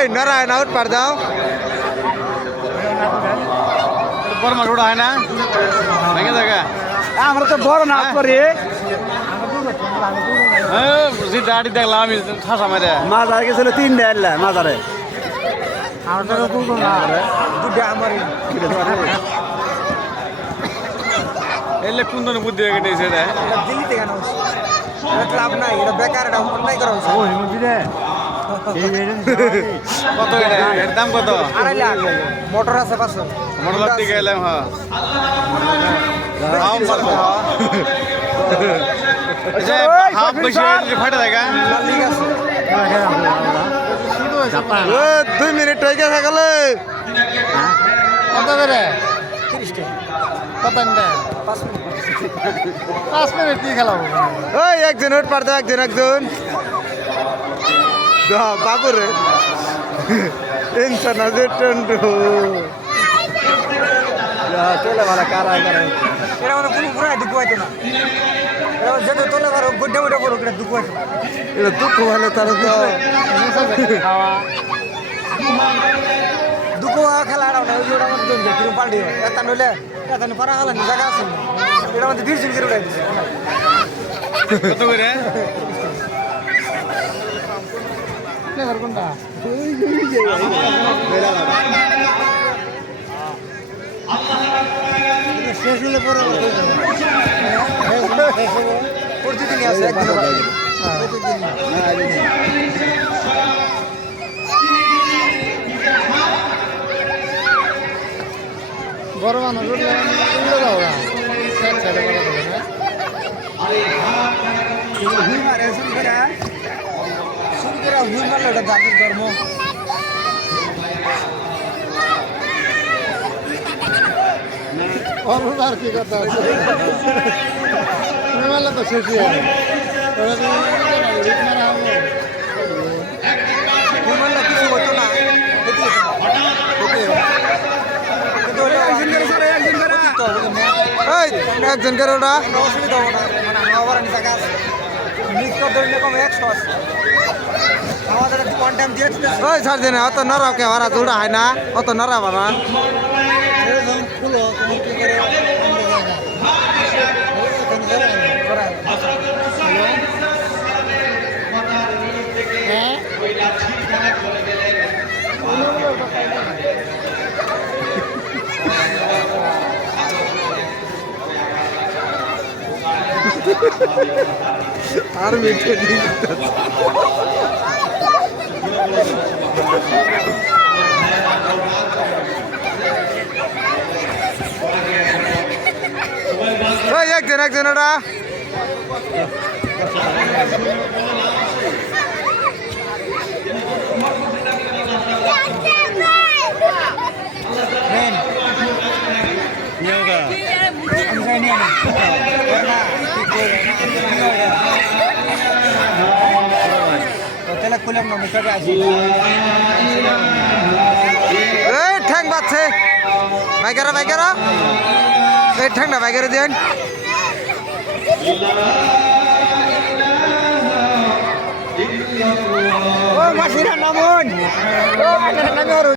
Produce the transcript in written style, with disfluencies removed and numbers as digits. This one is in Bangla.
এই নারায়ণ আউট পার দাও বড় মাছ ওটা হয় না ভেঙে জায়গা আমরা তো বড় না করি হ্যাঁ বুঝি দাঁড়ি দেখলাম আমি ঠাসা মেরে মাছ আর গেছিল 3 ডেলা মাজারে আমরা তো দুটো না দুটো আমার এলে কোন ধরনের বুদ্ধি হয়ে গেছে এটা দিল্লিতে কেন এটা লাভ নাই এটা বেকার এটা অন্যায় করা হচ্ছে ও হিমতি রে কত এটা এর দাম কত 2.5 লাখ মোটর আছে পাশে মোটর দিকে এলাম হ্যাঁ দাম কত যে হাফ বেশি ফাটে দেখা ঠিক আছে 2 মিনিট হয়ে গেছে গেলে কত করে 30 টাকা কত নিতে 5 মিনিট 5 মিনিট কি খেলাবো ওই একজন আউট পার দাও একজন বাবুরে ইনসান আছে টন্ডু চলে ভালো কারা এটা মানে কোনো পুরো দুঃখ হইতো না এটা যেটা তোলে ভালো গোড্ডা গোড্ডা বড় এটা দুঃখ হইতো না এটা দুঃখ হলে তার তো দুঃখ খেলা আর ওটা ওটা আমাদের দিন কিরম পাল্টি হয় এটা নইলে এটা পারা হলো না জায়গা আছে এটা আমাদের 20 দিন করে উড়াই দিছে কত করে কোনটা শেষ হলে পরে প্রতিদিনই আছে একদিন প্রতিদিন বড় মানুষ উঠলে দাও না ছেড়ে করা যাবে না হুই মারে শুরু করে হুই মারলে ওটা জাতির ধর্ম আর কি কথা আছে মেলা তো শেষই হবে হুই মারলে কিছু হতো না একজন করে ওটা অসুবিধা হবে না মানে আমার জায়গা আছে মিক্স ধরে কম 100 আছে আমাদের ওয়ান টাইম দিয়ে দিতেছে ওই ছাড় দিন অত নরা কে ওরা দৌড়া হয় না অত নরা বাবা খুলো তুমি কি করে আর মিটে দিন ওই একজন ওটা তাহলে খুলে না মুখে আসি এই ঠ্যাং বাচ্ছে বাইকারা এই ঠ্যাং না বাইকারে দেন ও মাসিরা নামুন ও মাসিরা নামুন